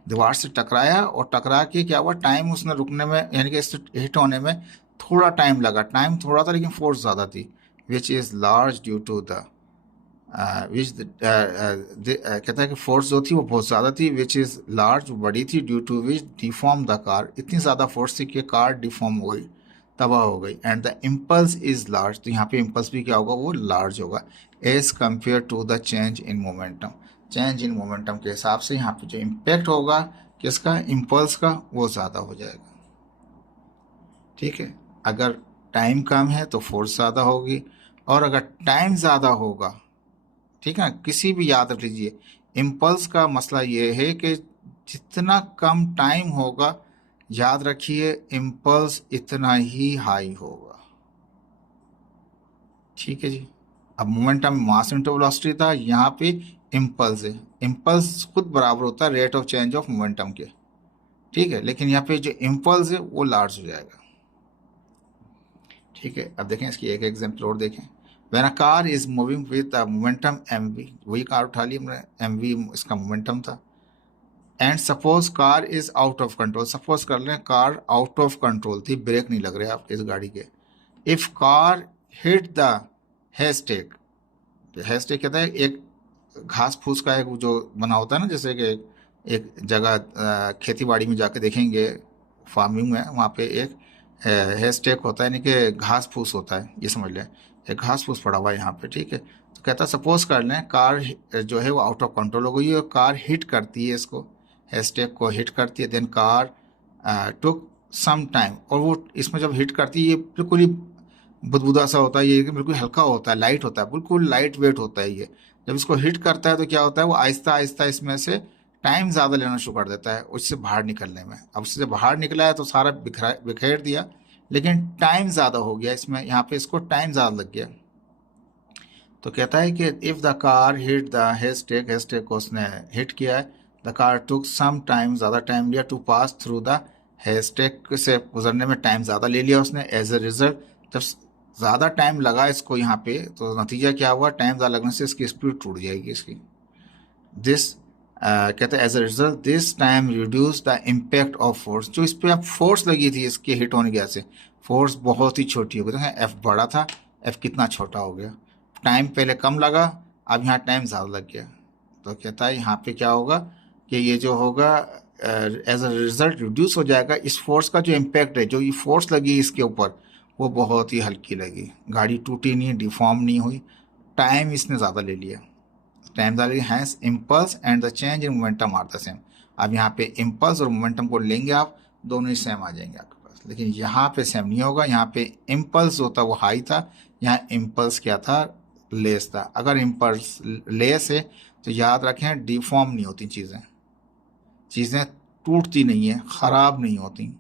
दीवार से टकराया और टकरा के क्या हुआ, टाइम उसने रुकने में, यानी कि इससे हिट होने में थोड़ा टाइम लगा, टाइम थोड़ा था लेकिन फोर्स ज़्यादा थी, which is large due to the कहता है कि फोर्स जो थी वो बहुत ज़्यादा थी, विच इज़ लार्ज, बड़ी थी, due to which deform the car, इतनी ज़्यादा फोर्स थी कि कार डिफॉर्म हो गई, तबाह हो गई। And the impulse is large, तो यहाँ पे इम्पल्स भी क्या होगा, वो लार्ज होगा, as compare to the change in momentum. Change in momentum के हिसाब से यहाँ पे जो इम्पैक्ट होगा किसका, इम्पल्स का, वो ज़्यादा हो जाएगा। ठीक है, अगर टाइम कम है तो फोर्स ज़्यादा होगी, और अगर टाइम ज़्यादा होगा, ठीक है, किसी भी याद रख लीजिए, इम्पल्स का मसला ये है कि जितना कम टाइम होगा, याद रखिए इम्पल्स इतना ही हाई होगा। ठीक है जी, अब मोमेंटम मास इनटू वेलोसिटी था, यहाँ पे इम्पल्स है, इम्पल्स खुद बराबर होता है rate of change of momentum के, ठीक है, लेकिन यहाँ पे जो इम्पल्स है वो लार्ज हो जाएगा। ठीक है, अब देखें इसकी एक एग्जाम्पल और देखें। When a car is moving with a momentum mv, वही कार उठा ली हमने, mv इसका मोमेंटम था, and suppose car is out of control, suppose कर लें कार आउट ऑफ कंट्रोल थी, ब्रेक नहीं लग रहे आपके इस गाड़ी के। If car hit the hashtag, hashtag कहता है एक घास फूस का एक जो बना होता है ना, जैसे कि एक जगह खेती बाड़ी में जाके देखेंगे, फार्मिंग में, वहाँ पे एक है स्टेक होता है, यानी कि घास फूस होता है, ये समझ लें, एक घास फूस पड़ा हुआ है यहाँ पे, ठीक है। तो कहता है सपोज कर लें कार जो है वो आउट ऑफ कंट्रोल हो गई है और कार हिट करती है इसको, है स्टेक को हिट करती है, then car took some time, और वो इसमें जब हिट करती है ये बिल्कुल ही बुदबुदा सा होता है, ये बिल्कुल हल्का होता है, लाइट होता है, बिल्कुल लाइट वेट होता है ये। जब इसको हिट करता है तो क्या होता है, वो आहिस्ता आहिस्ता इसमें से टाइम ज़्यादा लेना शुरू कर देता है उससे बाहर निकलने में। अब उससे बाहर निकला है तो सारा बिखेर दिया, लेकिन टाइम ज़्यादा हो गया इसमें, यहाँ पे इसको टाइम ज़्यादा लग गया। तो कहता है कि if the car hit the haystack को उसने हिट किया है, the car took some time, ज़्यादा टाइम लिया, to pass through the haystack, से गुजरने में टाइम ज़्यादा ले लिया उसने। एज ए रिजल्ट, जब ज़्यादा टाइम लगा इसको यहाँ पे, तो नतीजा क्या हुआ, टाइम ज़्यादा लगने से इसकी स्पीड टूट जाएगी इसकी। दिस कहते हैं as a result this time reduce the impact of force, जो इस पर अब फोर्स लगी थी इसके हिट होने की वजह से, फोर्स बहुत ही छोटी हो गई। एफ बड़ा था, एफ कितना छोटा हो गया, टाइम पहले कम लगा, अब यहाँ टाइम ज़्यादा लग गया। तो कहता है यहाँ पे क्या होगा कि ये जो होगा एज अ रिजल्ट रिड्यूस हो जाएगा, इस फोर्स का जो इम्पैक्ट है, जो ये फोर्स लगी इसके ऊपर, वो बहुत ही हल्की लगी, गाड़ी टूटी नहीं, डिफॉर्म नहीं हुई, टाइम इसने ज़्यादा ले लिया, टाइम ज़्यादा लिया। Hence impulse and the change in momentum are the same. अब यहाँ पे इम्पल्स और मोमेंटम को लेंगे आप, दोनों ही सेम आ जाएंगे आपके पास, लेकिन यहाँ पे सेम नहीं होगा। यहाँ पे इम्पल्स होता वो हाई था, यहाँ इम्पल्स क्या था, लेस था। अगर इम्पल्स लेस है तो याद रखें डिफॉर्म नहीं होती चीज़ें, चीज़ें टूटती नहीं है, ख़राब नहीं होती।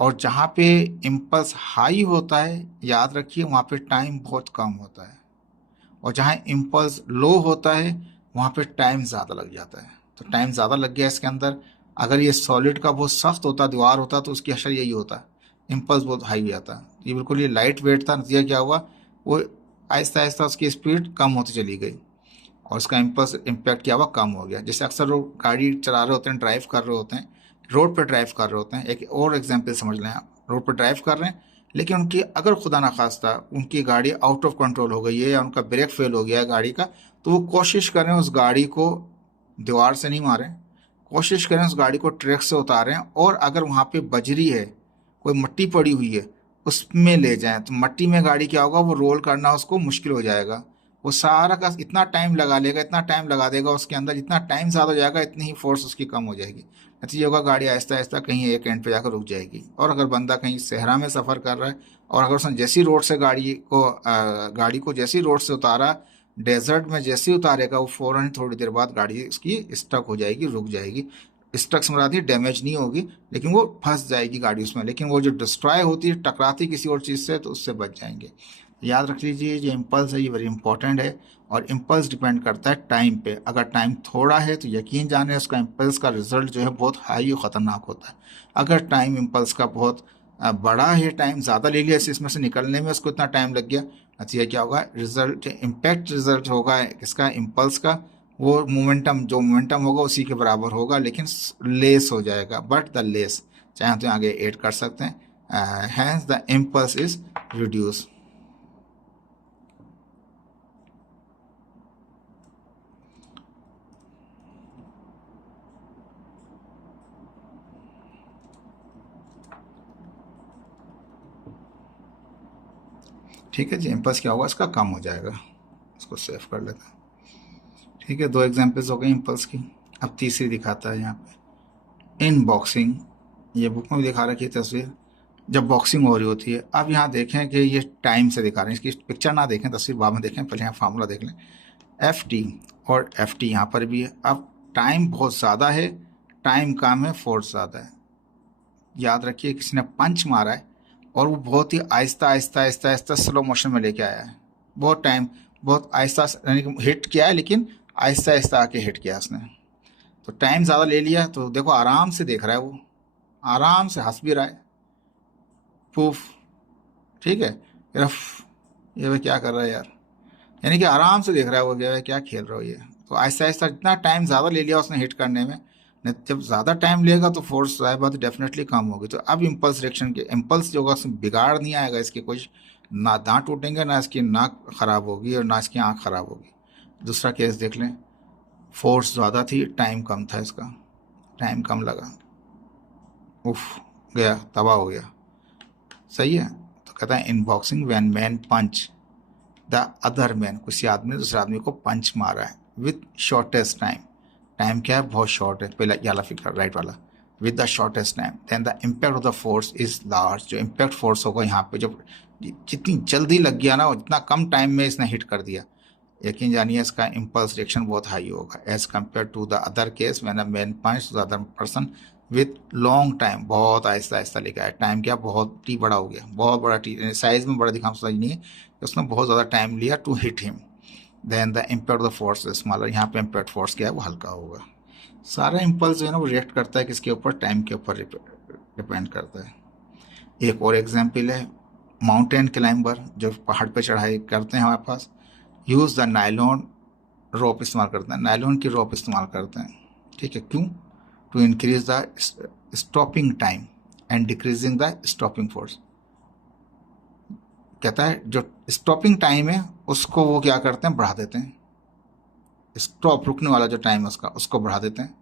और जहाँ पे इम्पल्स हाई होता है, याद रखिए वहाँ पे टाइम बहुत कम होता है, और जहाँ इम्पल्स लो होता है वहाँ पे टाइम ज़्यादा लग जाता है। तो टाइम ज़्यादा लग गया इसके अंदर। अगर ये सॉलिड का बहुत सख्त होता, दीवार होता, तो उसकी असर यही होता, इम्पल्स बहुत हाई हो जाता। ये बिल्कुल ये लाइट वेट था, नतीजा क्या हुआ, वो आहिस्ता आहिस्ता उसकी स्पीड कम होती चली गई और उसका इम्पल्स इम्पैक्ट क्या हुआ, कम हो गया। जैसे अक्सर लोग गाड़ी चला रहे होते हैं, ड्राइव कर रहे होते हैं, रोड पर ड्राइव कर रहे होते हैं, एक और एग्जाम्पल समझ लें आप, रोड पर ड्राइव कर रहे हैं, लेकिन उनकी अगर खुदा ना खास्ता उनकी गाड़ी आउट ऑफ कंट्रोल हो गई है या उनका ब्रेक फेल हो गया है गाड़ी का, तो वो कोशिश करें उस गाड़ी को दीवार से नहीं मारें, कोशिश करें उस गाड़ी को ट्रैक से उतारें, और अगर वहाँ पे बजरी है, कोई मिट्टी पड़ी हुई है, उसमें ले जाएं। तो मिट्टी में गाड़ी क्या होगा, वो रोल करना उसको मुश्किल हो जाएगा, वो सारा का इतना टाइम लगा लेगा, इतना टाइम लगा देगा उसके अंदर, जितना टाइम ज़्यादा हो जाएगा इतनी ही फोर्स उसकी कम हो जाएगी। नतीजा होगा गाड़ी आहिस्ता आहिस्ता कहीं एक एंड पे जाकर रुक जाएगी। और अगर बंदा कहीं सहरा में सफ़र कर रहा है और अगर उसने जैसी रोड से गाड़ी को जैसी रोड से उतारा, डेजर्ट में जैसे ही उतारेगा, वो फ़ौरन थोड़ी देर बाद गाड़ी उसकी स्टक हो जाएगी, रुक जाएगी। स्टक से मुराद डैमेज नहीं होगी, लेकिन वो फंस जाएगी गाड़ी उसमें, लेकिन वो जो डिस्ट्रॉय होती है, टकराती किसी और चीज़ से, तो उससे बच जाएंगे। याद रख लीजिए जो इम्पल्स है ये वेरी इंपॉर्टेंट है, और इम्पल्स डिपेंड करता है टाइम पे। अगर टाइम थोड़ा है तो यकीन जाने उसका इम्पल्स का रिजल्ट जो है बहुत हाई और ख़तरनाक होता है। अगर टाइम इम्पल्स का बहुत बड़ा है, टाइम ज़्यादा ले लिया इसमें से निकलने में, उसको इतना टाइम लग गया, नतीजा क्या होगा, रिजल्ट इम्पैक्ट रिजल्ट होगा इसका इम्पल्स का, वो मोमेंटम जो मोमेंटम होगा उसी के बराबर होगा, लेकिन लेस हो जाएगा, बट द लेस, चाहे तो आगे ऐड कर सकते हैं, hence the impulse is reduce. ठीक है जी, इम्पल्स क्या होगा, इसका कम हो जाएगा। इसको सेव कर लेते हैं। ठीक है, दो एग्जांपल्स हो गए इम्पल्स की। अब तीसरी दिखाता है यहाँ पे, इन बॉक्सिंग, ये बुक में भी दिखा रखी है तस्वीर, जब बॉक्सिंग हो रही होती है। अब यहाँ देखें कि ये टाइम से दिखा रहे हैं, इसकी पिक्चर ना देखें, तस्वीर बाद में देखें, पहले यहाँ फार्मूला देख लें। एफ टी, और एफ टी यहाँ पर भी है। अब टाइम बहुत ज़्यादा है, टाइम कम है, फोर्स ज़्यादा है। याद रखिए किसी ने पंच मारा है और वो बहुत ही आहिस्ता आहिस्ता आहिस्ता आहिस्ता स्लो मोशन में लेके आया है, बहुत टाइम, बहुत आहिस्ता, यानी कि हिट किया है लेकिन आहिस्ता आहिस्ता आके हिट किया उसने, तो टाइम ज़्यादा ले लिया। तो देखो आराम से देख रहा है, वो आराम से हंस भी रहा है, पूफ, ठीक है, ये भाई क्या कर रहा है यार, यानी कि आराम से देख रहा है वो, क्या खेल रहा हो ये। तो आहिस्ता आहिस्ता जितना टाइम ज़्यादा ले लिया उसने हिट करने में, नहीं जब ज़्यादा टाइम लेगा तो फोर्स ज़ाहिर बात डेफिनेटली कम होगी। तो अब इम्पल्स रिएक्शन के इम्पल्स जो होगा उसमें बिगाड़ नहीं आएगा इसके, कुछ ना दांत टूटेंगे, ना इसकी नाक खराब होगी और ना इसकी आँख खराब होगी। दूसरा केस देख लें, फोर्स ज़्यादा थी, टाइम कम था, इसका टाइम कम लगा, उफ, गया, तबाह हो गया। सही है। तो कहता है in boxing when man punch the other man, किसी आदमी ने दूसरे आदमी को पंच मारा है विथ शॉर्टेस्ट टाइम, टाइम क्या है बहुत शॉर्ट है, पहला वाला फिगर राइट वाला, with the shortest time, then the impact of the force is large, जो इम्पैक्ट फोर्स होगा यहाँ पे, जब जितनी जल्दी लग गया ना उतना कम टाइम में इसने हिट कर दिया, यकीन जानिए इसका इम्पल्स रिएक्शन बहुत हाई होगा as compare to the other case when a man punch the other person with long time, बहुत आहिस्ता आहिस्ता लिखा है, टाइम क्या बहुत टी बड़ा हो गया, बहुत बड़ा टी साइज में बड़ा दिखा समझ नहीं है, उसने बहुत ज़्यादा टाइम लिया to hit him, then the impact of the force smaller, यहाँ पे इम्पैक्ट फोर्स क्या है वो हल्का होगा। सारा इम्पल्स जो है ना वो रिएक्ट करता है किसके ऊपर, टाइम के ऊपर डिपेंड करता है। एक और एग्जाम्पल है माउंटेन क्लाइंबर, जो पहाड़ पे चढ़ाई करते हैं हमारे पास, यूज़ द नायलॉन रोप इस्तेमाल करते हैं, नायलॉन की रोप इस्तेमाल करते हैं, ठीक है, क्यों, to increase the stopping time and decreasing the stopping force. कहता है जो स्टॉपिंग टाइम है उसको वो क्या करते हैं बढ़ा देते हैं, स्टॉप रुकने वाला जो टाइम है उसको बढ़ा देते हैं,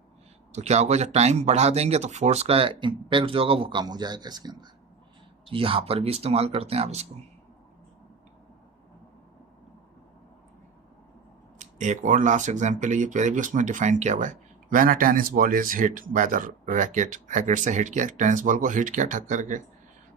तो क्या होगा जब टाइम बढ़ा देंगे तो फोर्स का इम्पैक्ट जो होगा वो कम हो जाएगा इसके अंदर, तो यहाँ पर भी इस्तेमाल करते हैं आप इसको। एक और लास्ट एग्जांपल है, ये पहले भी उसमें डिफाइन किया हुआ है, when a tennis ball is hit by the racket, racket से हिट किया, टेनिस बॉल को हिट किया ठक करके,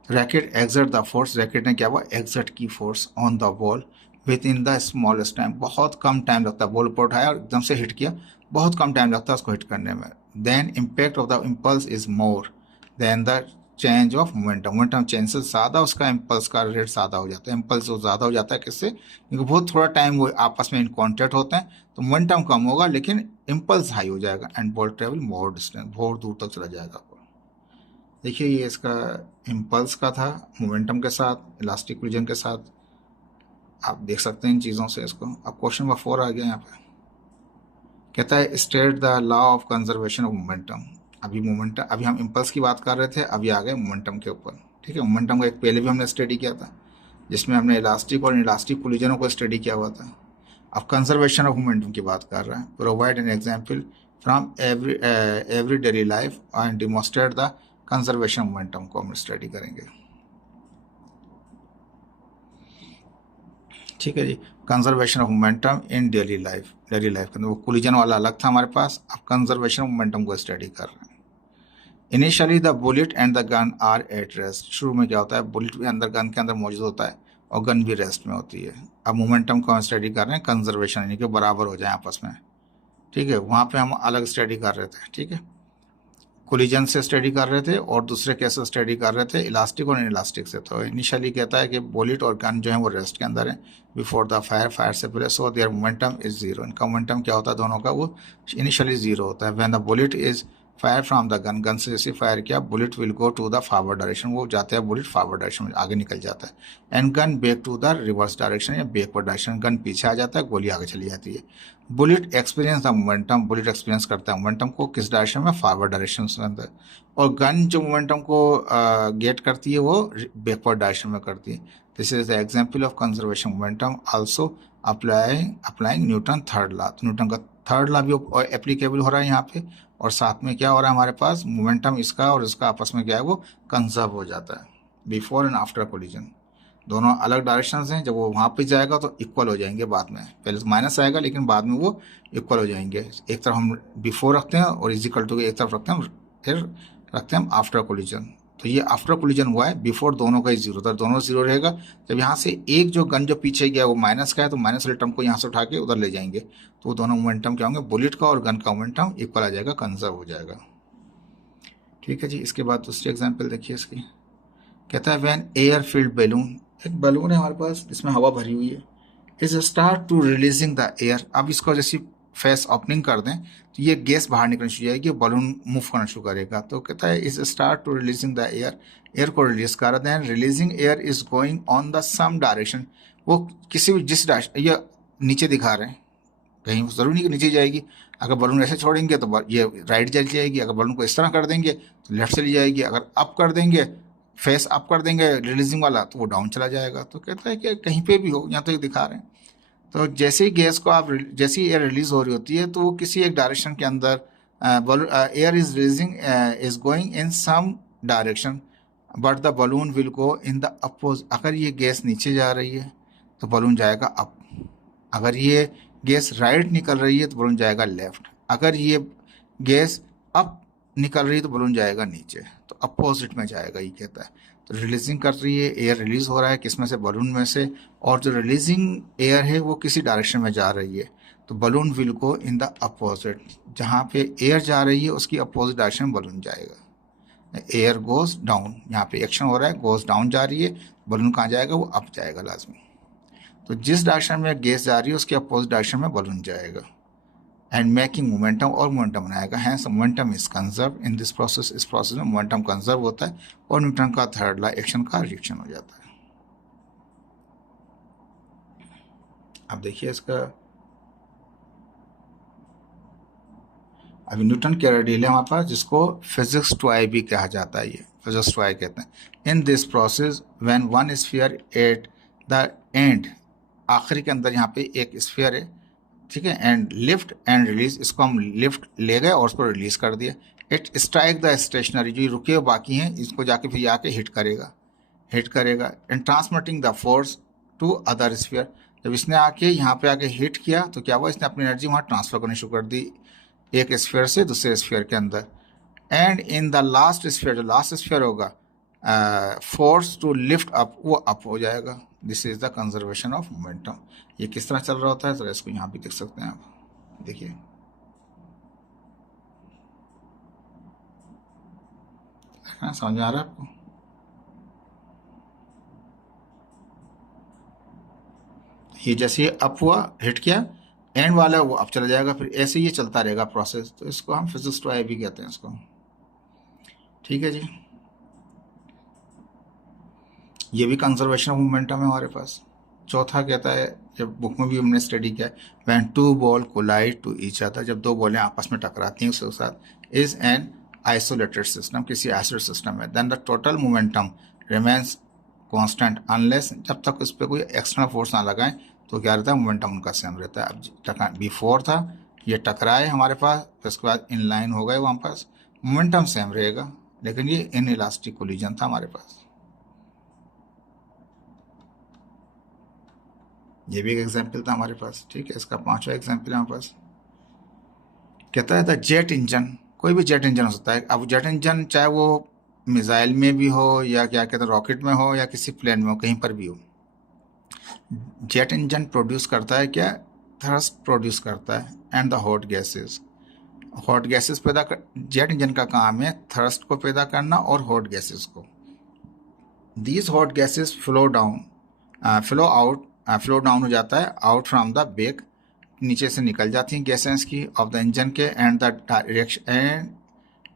racket exert the force, racket ने क्या हुआ एक्सर्ट की force on the ball with in the smallest time, बहुत कम टाइम लगता है, बॉल पर उठाया और एकदम से हिट किया, बहुत कम टाइम लगता है उसको हिट करने में, then impact of the impulse is more than the change of momentum, momentum change से ज़्यादा उसका इम्पल्स का रेट ज़्यादा हो जाता है, इम्पल्स ज़्यादा हो जाता है किससे, क्योंकि बहुत थोड़ा टाइम वो आपस में इन कॉन्टैक्ट होते हैं तो मोमेंटम कम होगा लेकिन इम्पल्स हाई हो जाएगा and ball travel more distance, बहुत दूर तक चला जाएगा। देखिए ये इसका इम्पल्स का था मोमेंटम के साथ, इलास्टिक कोलिजन के साथ, आप देख सकते हैं इन चीज़ों से इसको। अब क्वेश्चन नंबर 4 आ गया यहाँ पे, कहता है state the law of conservation of momentum. अभी मोमेंटम, अभी हम इम्पल्स की बात कर रहे थे, अभी आ गए मोमेंटम के ऊपर, ठीक है। मोमेंटम को एक पहले भी हमने स्टडी किया था जिसमें हमने इलास्टिक और इलास्टिक कोलिजनों को स्टडी किया हुआ था। अब कंजर्वेशन ऑफ मोमेंटम की बात कर रहा है, provide an example from every daily life and demonstrate the conservation momentum को हम स्टडी करेंगे, ठीक है जी। Conservation of momentum in daily life, daily life के अंदर वो कोलिजन वाला अलग था हमारे पास, अब कंजर्वेशन ऑफ मोमेंटम को स्टडी कर रहे हैं। Initially the bullet and the gun are at rest, शुरू में क्या होता है बुलेट भी अंदर गन के अंदर मौजूद होता है और गन भी रेस्ट में होती है। अब मोमेंटम को हम स्टडी कर रहे हैं कंजर्वेशन, यानी कि बराबर हो जाए आपस में, ठीक है। वहाँ पे हम अलग स्टडी कर रहे थे, ठीक है, कोलिजन से स्टडी कर रहे थे और दूसरे केस स्टडी कर रहे थे इलास्टिक और इनइलास्टिक से। तो इनिशियली कहता है कि बुलेट और गन जो है वो रेस्ट के अंदर है बिफोर द फायर, फायर से पहले, so their momentum is zero, इनका मोमेंटम क्या होता है दोनों का, वो इनिशियली जीरो होता है। When the bullet is fire from the gun, gun से जैसे फायर किया bullet will go to the forward direction, वो जाता है बुलेट फॉरवर्ड डायरेक्शन में आगे निकल जाता है, and gun back to the reverse direction या बैकवर्ड डायरेक्शन, गन पीछे आ जाता है गोली आगे चली जाती है। Bullet experience the momentum, bullet experience करता है मोमेंटम को किस डायरेक्शन में, फॉरवर्ड डायरेक्शन के अंदर, और गन जो मोमेंटम को गेट करती है वो बैकवर्ड डायरेक्शन में करती है। This is the example of conservation momentum also applying Newton third law, तो न्यूटन का थर्ड लॉ भी एप्लीकेबल हो रहा है यहाँ पे, और साथ में क्या हो रहा है हमारे पास मोमेंटम इसका और इसका आपस में क्या है वो कंजर्व हो जाता है बिफोर एंड आफ्टर कोलिजन, दोनों अलग डायरेक्शन हैं, जब वो वहाँ पे जाएगा तो इक्वल हो जाएंगे बाद में, पहले माइनस आएगा लेकिन बाद में वो इक्वल हो जाएंगे, एक तरफ हम बिफोर रखते हैं और इज इक्वल टू एक तरफ रखते हैं, फिर रखते हैं हम आफ्टर कोलिजन, तो ये आफ्टर कोलिजन हुआ है, बिफोर दोनों का ही जीरो था, दोनों जीरो रहेगा। जब यहाँ से एक जो गन जो पीछे गया वो माइनस का है तो माइनस वाले टर्म को यहाँ से उठा के उधर ले जाएंगे, तो दोनों मोमेंटम क्या होंगे, बुलेट का और गन का मोमेंटम इक्वल आ जाएगा, कंजर्व हो जाएगा, ठीक है जी। इसके बाद दूसरी एग्जाम्पल देखिए इसकी, कहता है व्हेन एयर फिल्ड बैलून, एक बैलून है हमारे पास इसमें हवा भरी हुई है, is start to releasing the air, अब इसको जैसी फेस ओपनिंग कर दें तो ये गैस बाहर निकलनी शुरू हो जाएगी, बलून मूव करना शुरू करेगा, तो कहता है is start to releasing the air, air को रिलीज कर दें, releasing air is going on the some direction, वो किसी भी जिस डायरेक्शन, ये नीचे दिखा रहे हैं, कहीं जरूरी नहीं कि नीचे जाएगी, अगर बलून ऐसे छोड़ेंगे तो ये राइट चली जाएगी, अगर बलून को इस तरह कर देंगे तो लेफ्ट चली जाएगी, अगर अप कर देंगे फेस अप कर देंगे रिलीजिंग वाला तो वो डाउन चला जाएगा, तो कहता है कि कहीं पे भी हो, यहाँ तो दिखा रहे हैं, तो जैसे ही गैस को आप जैसे ही एयर रिलीज हो रही होती है तो वो किसी एक डायरेक्शन के अंदर air is releasing is going in some direction, but the balloon will go in the oppose, अगर ये गैस नीचे जा रही है तो बलून जाएगा अप, अगर ये गैस राइट निकल रही है तो बलून जाएगा लेफ्ट, अगर ये गैस अप निकल रही है तो बलून जाएगा नीचे, तो अपोजिट में जाएगा ये कहता है। तो रिलीजिंग कर रही है, एयर रिलीज हो रहा है किस में से, बलून में से, और जो रिलीजिंग एयर है वो किसी डायरेक्शन में जा रही है, तो balloon will go in the opposite, जहाँ पे एयर जा रही है उसकी अपोजिट डायरेक्शन में बलून जाएगा। एयर गोज डाउन, यहाँ पे एक्शन हो रहा है, गोज डाउन जा रही है, बलून कहाँ जाएगा, वो अप जाएगा लाजमी। तो जिस डायरेक्शन में गैस जा रही है उसके अपोजिट डायरेक्शन में बलून जाएगा, एंड मेकिंग मोमेंटम, और मोमेंटम बनाएगा। Hence momentum is conserve in this process, इस प्रोसेस में मोमेंटम कंजर्व होता है, और न्यूटन का थर्ड लॉ एक्शन का रिएक्शन हो जाता है। अब देखिए इसका, अभी न्यूटन की आइडियल है हमारे पास, जिसको फिजिक्स टॉय भी कहा जाता है, ये फिजिक्स टॉय कहते हैं। इन this process when one sphere at the end, आखिरी के अंदर यहाँ पे एक स्फीयर है, ठीक है, एंड लिफ्ट एंड रिलीज, इसको हम लिफ्ट ले गए और उसको रिलीज कर दिया। इट स्ट्राइक द स्टेशनरी, जो रुके हुए बाकी हैं इसको जाके फिर आके हिट करेगा and transmitting the force to other sphere, जब इसने आके यहाँ पे आके हिट किया तो क्या हुआ, इसने अपनी एनर्जी वहाँ ट्रांसफर करनी शुरू कर दी एक स्फीयर से दूसरे स्फीयर के अंदर। And in the last sphere, जो लास्ट स्फीयर होगा, फोर्स टू लिफ्ट अप, वो अप हो जाएगा। This is the conservation of momentum. ये किस तरह चल रहा होता है, तो इसको यहाँ भी देख सकते हैं आप, देखिए समझ में आ रहा है आपको। ये जैसे अप हुआ, हिट किया, एंड वाला वो अप चला जाएगा, फिर ऐसे ये चलता रहेगा प्रोसेस, तो इसको हम फिजिक्स टॉय भी कहते हैं इसको, ठीक है जी। ये भी कंजर्वेशन ऑफ मोमेंटम है हमारे पास। चौथा कहता है, जब बुक में भी हमने स्टडी किया, when two ball collide to each other, जब दो बॉलें आपस में टकराती हैं उसके साथ, इज एन आइसोलेटेड सिस्टम, किसी आइसोलेटेड सिस्टम में, then the total momentum remains constant unless, जब तक उस पर कोई एक्सटर्नल फोर्स ना लगाएं तो क्या रहता है, मोमेंटम उनका सेम रहता है। अब बिफोर था, ये टकराए हमारे पास, फिर उसके बाद इन लाइन हो गए वहाँ पास, मोमेंटम सेम रहेगा, लेकिन ये इन इलास्टिक कोलिजन था हमारे पास। ये भी एक एग्जाम्पल था हमारे पास, ठीक है। इसका पांचवा एग्जाम्पल है हमारे पास, कहता है द जेट इंजन, कोई भी जेट इंजन हो सकता है। अब जेट इंजन चाहे वो मिसाइल में भी हो, या क्या कहते हैं रॉकेट में हो, या किसी प्लेन में हो, कहीं पर भी हो, जेट इंजन प्रोड्यूस करता है क्या, थ्रस्ट प्रोड्यूस करता है, and the hot gases, hot gases पैदा कर, जेट इंजन का काम है थ्रस्ट को पैदा करना और हॉट गैसेस को। These hot gases flow down, flow down हो जाता है आउट फ्रॉम द बेक, नीचे से निकल जाती हैं गैसेस की ऑफ द इंजन के, and the reaction, and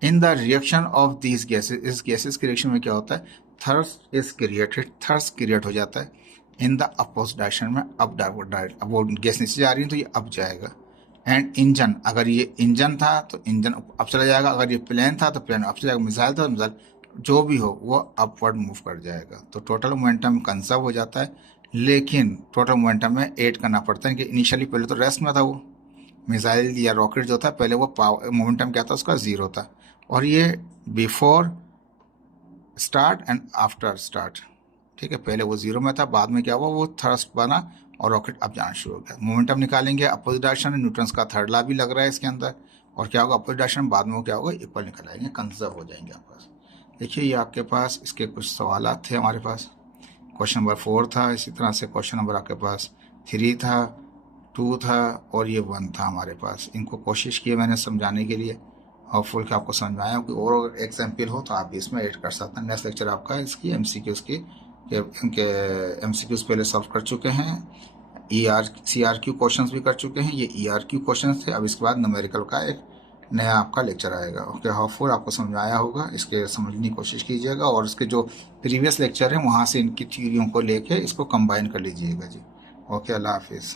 in the reaction of these gases, इस गैसेस के रिएक्शन में क्या होता है, thrust is created, thrust create हो जाता है इन द अपोजिट डायरेक्शन में, अप डायरेक्ट, अब वो गैस नीचे जा रही है तो ये अप जाएगा। एंड इंजन, अगर ये इंजन था तो इंजन अप चला जाएगा, अगर ये प्लेन था तो प्लेन अप चला जाएगा, मिसाइल था तो मिसाइल, जो भी हो वो अपवर्ड मूव कर जाएगा। तो टोटल मोमेंटम कंजर्व हो जाता है, लेकिन टोटल मोमेंटम में ऐड करना पड़ता है कि इनिशियली पहले तो रेस्ट में था वो मिसाइल या रॉकेट जो था, पहले वो पावर मोमेंटम क्या था उसका, जीरो था, और ये before start and after start, ठीक है, पहले वो जीरो में था, बाद में क्या हुआ, वो थर्स्ट बना और रॉकेट अब जाना शुरू हो गया। मोमेंटम निकालेंगे अपोजिट डायरेक्शन में, न्यूटन का थर्ड लॉ भी लग रहा है इसके अंदर, और क्या होगा अपोजिट डायरेक्शन, बाद में वो क्या होगा, इक्वल निकल आएंगे, कंजर्व हो जाएंगे आपके पास। देखिए ये आपके पास इसके कुछ सवाल थे हमारे पास। क्वेश्चन नंबर 4 था, इसी तरह से क्वेश्चन नंबर आपके पास 3 था, 2 था, और ये 1 था हमारे पास। इनको कोशिश की मैंने समझाने के लिए, होपफुल कि आपको समझ में आया। कोई और एग्जाम्पल हो तो आप भी इसमें ऐड कर सकते हैं। नेक्स्ट लेक्चर आपका इसकी MCQs की, इनके MCQs पहले सॉल्व कर चुके हैं, CRQ क्वेश्चंस भी कर चुके हैं, ये ERQ क्वेश्चंस थे। अब इसके बाद न्यूमेरिकल का एक नया आपका लेक्चर आएगा। ओके, होपफुल आपको समझ में आया होगा, इसके समझने की कोशिश कीजिएगा, और इसके जो प्रीवियस लेक्चर हैं वहाँ से इनकी थ्योरियों को लेके इसको कंबाइन कर लीजिएगा जी। ओके, अल्लाह हाफिज़।